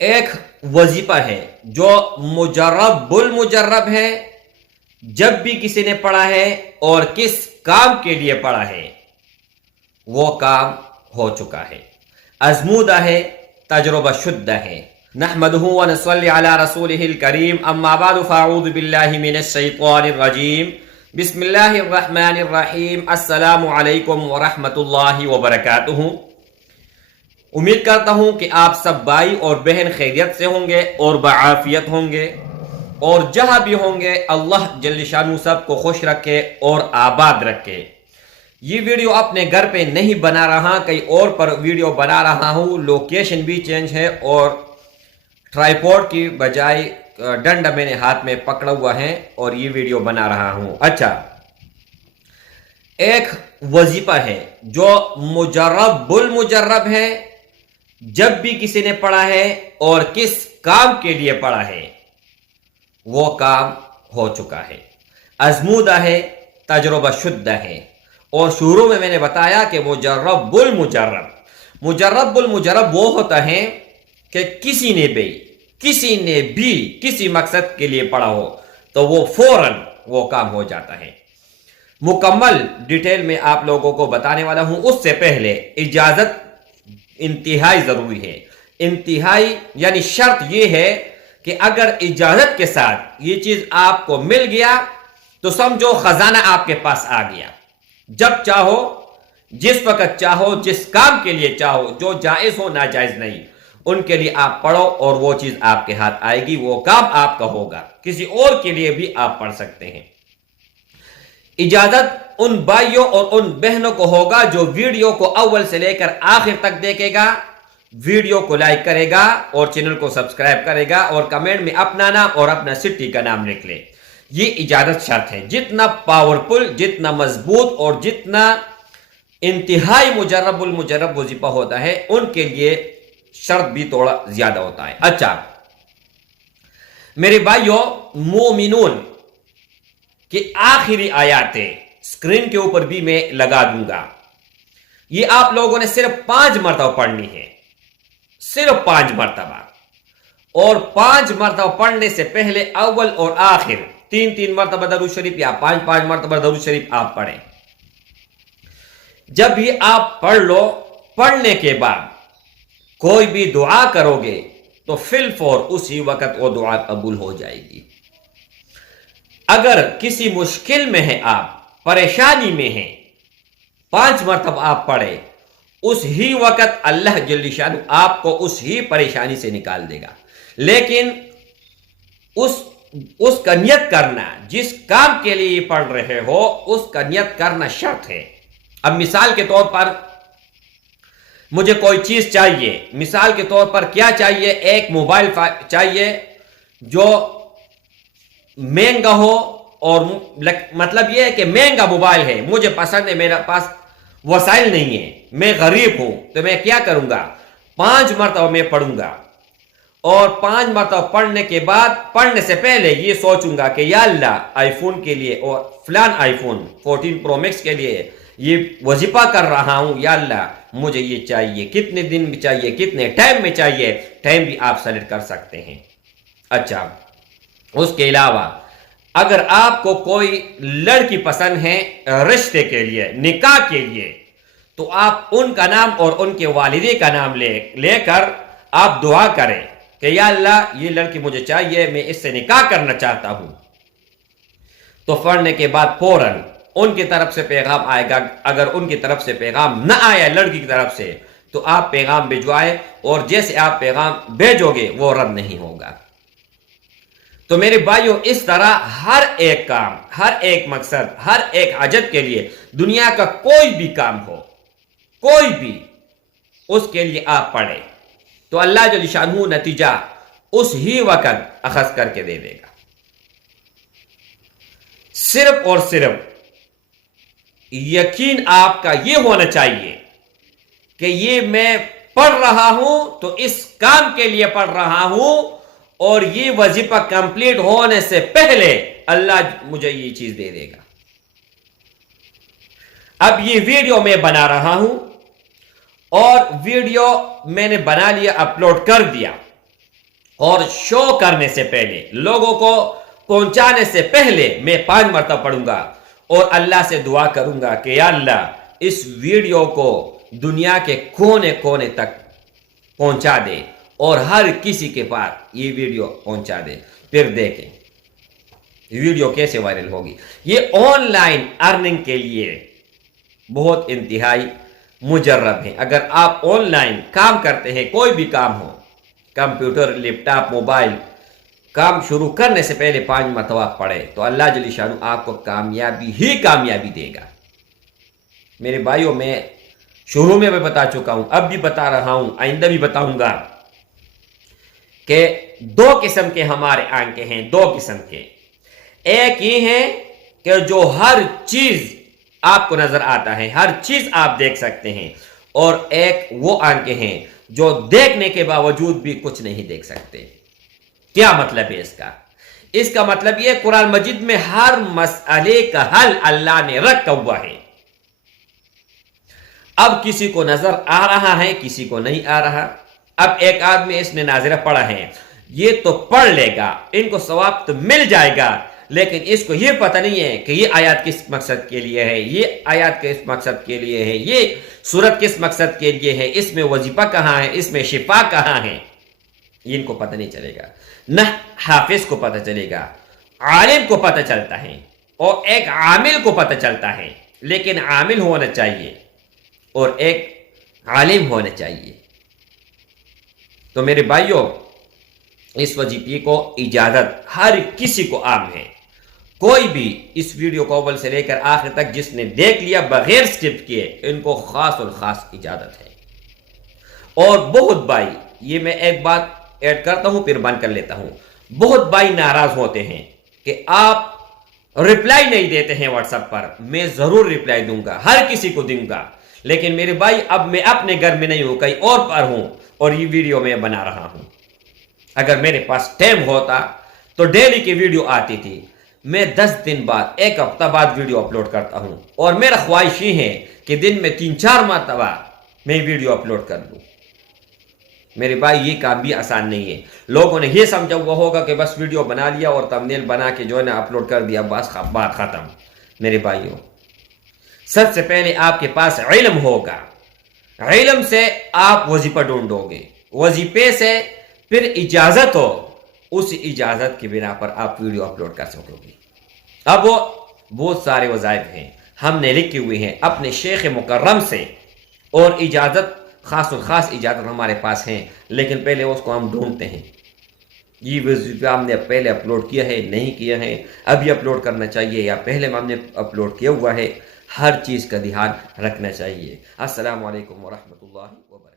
ایک وظیفہ ہے جو مجرب المجرب ہے، جب بھی کسی نے پڑھا ہے اور کس کام کے لیے پڑھا ہے وہ کام ہو چکا ہے، ازمودہ ہے، تجربہ شدہ ہے۔ نحمدہ ونصلی علی رسولہ الکریم، اما بعد فاعوذ باللہ من الشیطان الرجیم، بسم اللہ الرحمن الرحیم۔ السلام علیکم ورحمۃ اللہ وبرکاتہ۔ امید کرتا ہوں کہ آپ سب بھائی اور بہن خیریت سے ہوں گے اور بعافیت ہوں گے، اور جہاں بھی ہوں گے اللہ جل شانہ سب کو خوش رکھے اور آباد رکھے۔ یہ ویڈیو اپنے گھر پہ نہیں بنا رہا، کہیں اور پر ویڈیو بنا رہا ہوں، لوکیشن بھی چینج ہے، اور ٹرائیپوڈ کی بجائے ڈنڈا میں نے ہاتھ میں پکڑا ہوا ہے اور یہ ویڈیو بنا رہا ہوں۔ اچھا، ایک وظیفہ ہے جو مجرب المجرب ہے، جب بھی کسی نے پڑھا ہے اور کس کام کے لیے پڑھا ہے وہ کام ہو چکا ہے، ازمودہ ہے، تجربہ شدہ ہے۔ اور شروع میں نے بتایا کہ مجرب المجرب وہ ہوتا ہے کہ کسی نے بھی کسی مقصد کے لیے پڑھا ہو تو وہ فوراً وہ کام ہو جاتا ہے۔ مکمل ڈیٹیل میں آپ لوگوں کو بتانے والا ہوں، اس سے پہلے اجازت انتہائی ضروری ہے۔ انتہائی یعنی شرط یہ ہے کہ اگر اجازت کے ساتھ یہ چیز آپ کو مل گیا تو سمجھو خزانہ آپ کے پاس آ گیا۔ جب چاہو، جس وقت چاہو، جس کام کے لیے چاہو، جو جائز ہو ناجائز نہیں، ان کے لیے آپ پڑھو اور وہ چیز آپ کے ہاتھ آئے گی، وہ کام آپ کا ہوگا۔ کسی اور کے لیے بھی آپ پڑھ سکتے ہیں۔ اجازت ان بھائیوں اور ان بہنوں کو ہوگا جو ویڈیو کو اول سے لے کر آخر تک دیکھے گا، ویڈیو کو لائک کرے گا اور چینل کو سبسکرائب کرے گا، اور کمنٹ میں اپنا نام اور اپنا سٹی کا نام لکھ لے۔ یہ اجازت شرط ہے۔ جتنا پاورفل، جتنا مضبوط اور جتنا انتہائی مجرب المجرب وظیفہ ہوتا ہے، ان کے لیے شرط بھی تھوڑا زیادہ ہوتا ہے۔ اچھا میرے بھائیوں، مومنون کہ آخری آیاتیں اسکرین کے اوپر بھی میں لگا دوں گا، یہ آپ لوگوں نے صرف 5 مرتبہ پڑھنی ہے، صرف 5 مرتبہ۔ اور 5 مرتبہ پڑھنے سے پہلے اول اور آخر 3 مرتبہ درود شریف یا 5 مرتبہ درود شریف آپ پڑھیں۔ جب یہ آپ پڑھ لو، پڑھنے کے بعد کوئی بھی دعا کرو گے تو فی الفور اسی وقت وہ دعا قبول ہو جائے گی۔ اگر کسی مشکل میں ہے، آپ پریشانی میں ہیں، 5 مرتبہ آپ پڑھیں، اس ہی وقت اللہ جل شانہ آپ کو اس ہی پریشانی سے نکال دے گا۔ لیکن اس کا نیت کرنا، جس کام کے لیے پڑھ رہے ہو اس کا نیت کرنا شرط ہے۔ اب مثال کے طور پر مجھے کوئی چیز چاہیے، مثال کے طور پر کیا چاہیے؟ ایک موبائل چاہیے جو مہنگا ہو، اور مطلب یہ ہے کہ مہنگا موبائل ہے، مجھے پسند ہے، میرے پاس وسائل نہیں ہے، میں غریب ہوں، تو میں کیا کروں گا؟ 5 مرتبہ میں پڑھوں گا، اور 5 مرتبہ پڑھنے کے بعد، پڑھنے سے پہلے یہ سوچوں گا کہ یا اللہ، آئی فون کے لیے اور فلان آئی فون 14 پرو میکس کے لیے یہ وظیفہ کر رہا ہوں، یا اللہ مجھے یہ چاہیے، کتنے دن میں چاہیے، کتنے ٹائم میں چاہیے، ٹائم بھی آپ سلیکٹ کر سکتے ہیں۔ اچھا، اس کے علاوہ اگر آپ کو کوئی لڑکی پسند ہے رشتے کے لیے، نکاح کے لیے، تو آپ ان کا نام اور ان کے والدے کا نام لے کر آپ دعا کریں کہ یا اللہ یہ لڑکی مجھے چاہیے، میں اس سے نکاح کرنا چاہتا ہوں۔ تو پڑھنے کے بعد فوراً ان کی طرف سے پیغام آئے گا۔ اگر ان کی طرف سے پیغام نہ آیا لڑکی کی طرف سے، تو آپ پیغام بھجوائے، اور جیسے آپ پیغام بھیجو گے وہ رد نہیں ہوگا۔ تو میرے بھائیوں، اس طرح ہر ایک کام، ہر ایک مقصد، ہر ایک حاجت کے لیے، دنیا کا کوئی بھی کام ہو، کوئی بھی، اس کے لیے آپ پڑھیں تو اللہ جل شانہ نتیجہ اس ہی وقت اخذ کر کے دے دے گا۔ صرف اور صرف یقین آپ کا یہ ہونا چاہیے کہ یہ میں پڑھ رہا ہوں تو اس کام کے لیے پڑھ رہا ہوں، اور یہ وظیفہ کمپلیٹ ہونے سے پہلے اللہ مجھے یہ چیز دے دے گا۔ اب یہ ویڈیو میں بنا رہا ہوں، اور ویڈیو میں نے بنا لیا، اپلوڈ کر دیا، اور شو کرنے سے پہلے، لوگوں کو پہنچانے سے پہلے میں 5 مرتبہ پڑھوں گا اور اللہ سے دعا کروں گا کہ یا اللہ اس ویڈیو کو دنیا کے کونے کونے تک پہنچا دے اور ہر کسی کے پاس یہ ویڈیو پہنچا دے. پھر دیکھیں ویڈیو کیسے وائرل ہوگی. یہ آن لائن ارننگ کے لیے بہت انتہائی مجرب ہیں. اگر آپ آن لائن کام کرتے ہیں، کوئی بھی کام ہو، کمپیوٹر، لیپ ٹاپ، موبائل، کام شروع کرنے سے پہلے 5 مرتبہ پڑھے تو اللہ جل شانہ آپ کو کامیابی ہی کامیابی دے گا. میرے بھائیوں، میں شروع میں بھی بتا چکا ہوں، اب بھی بتا رہا ہوں، آئندہ بھی بتاؤں گا کہ 2 قسم کے ہمارے آنکھیں ہیں. 2 قسم کے. ایک یہ ہے کہ جو ہر چیز آپ کو نظر آتا ہے، ہر چیز آپ دیکھ سکتے ہیں، اور ایک وہ آنکھیں ہیں جو دیکھنے کے باوجود بھی کچھ نہیں دیکھ سکتے. کیا مطلب ہے اس کا؟ اس کا مطلب یہ قرآن مجید میں ہر مسئلے کا حل اللہ نے رکھا ہوا ہے. اب کسی کو نظر آ رہا ہے، کسی کو نہیں آ رہا. اب ایک آدمی اس نے ناظرہ پڑھا ہے، یہ تو پڑھ لے گا، ان کو ثواب تو مل جائے گا، لیکن اس کو یہ پتہ نہیں ہے کہ یہ آیات کس مقصد کے لیے ہے، یہ آیات کس مقصد کے لیے ہے، یہ سورت کس مقصد کے لیے ہے، اس میں وظیفہ کہاں ہے، اس میں شفا کہاں ہے. ان کو پتہ نہیں چلے گا. نہ حافظ کو پتہ چلے گا، عالم کو پتہ چلتا ہے اور ایک عامل کو پتہ چلتا ہے. لیکن عامل ہونا چاہیے اور ایک عالم ہونا چاہیے. تو میرے بھائیوں، اس وظیفے کو اجازت ہر کسی کو عام ہے. کوئی بھی اس ویڈیو کو اول سے لے کر آخر تک جس نے دیکھ لیا بغیر سکپ کیے، ان کو خاص اور خاص اجازت ہے. اور بہت بھائی، یہ میں ایک بات ایڈ کرتا ہوں پھر بند کر لیتا ہوں، بہت بھائی ناراض ہوتے ہیں کہ آپ رپلائی نہیں دیتے ہیں واٹس ایپ پر. میں ضرور رپلائی دوں گا، ہر کسی کو دوں گا، لیکن میرے بھائی اب میں اپنے گھر میں نہیں ہوں، کہیں اور پر ہوں اور یہ ویڈیو میں بنا رہا ہوں. اگر میرے پاس ٹائم ہوتا تو ڈیلی کی ویڈیو آتی تھی. میں 10 دن بعد، 1 ہفتہ بعد ویڈیو اپلوڈ کرتا ہوں، اور میرا خواہش یہ ہے کہ دن میں 3-4 مرتبہ میں ویڈیو اپلوڈ کر دوں. میرے بھائی یہ کام بھی آسان نہیں ہے. لوگوں نے یہ سمجھا ہوا ہوگا کہ بس ویڈیو بنا لیا اور تمنیل بنا کے جو ہے نا اپلوڈ کر دیا، بس بات ختم. میرے بھائیوں، سب سے پہلے آپ کے پاس علم ہوگا، علم سے آپ وظیفہ ڈھونڈو گے، وظیفے سے پھر اجازت ہو، اس اجازت کی بنا پر آپ ویڈیو اپلوڈ کر سکو گے. اب وہ بہت سارے وظائف ہیں ہم نے لکھے ہوئے ہیں اپنے شیخ مکرم سے، اور اجازت خاص و خاص اجازت ہمارے پاس ہیں، لیکن پہلے اس کو ہم ڈھونڈتے ہیں. یہ وظیفہ ہم نے پہلے اپلوڈ کیا ہے، نہیں کیا ہے، ابھی اپلوڈ کرنا چاہیے یا پہلے ہم نے اپلوڈ کیا ہوا ہے. ہر چیز کا دھیان رکھنا چاہیے. السلام علیکم ورحمۃ اللہ وبرکاتہ.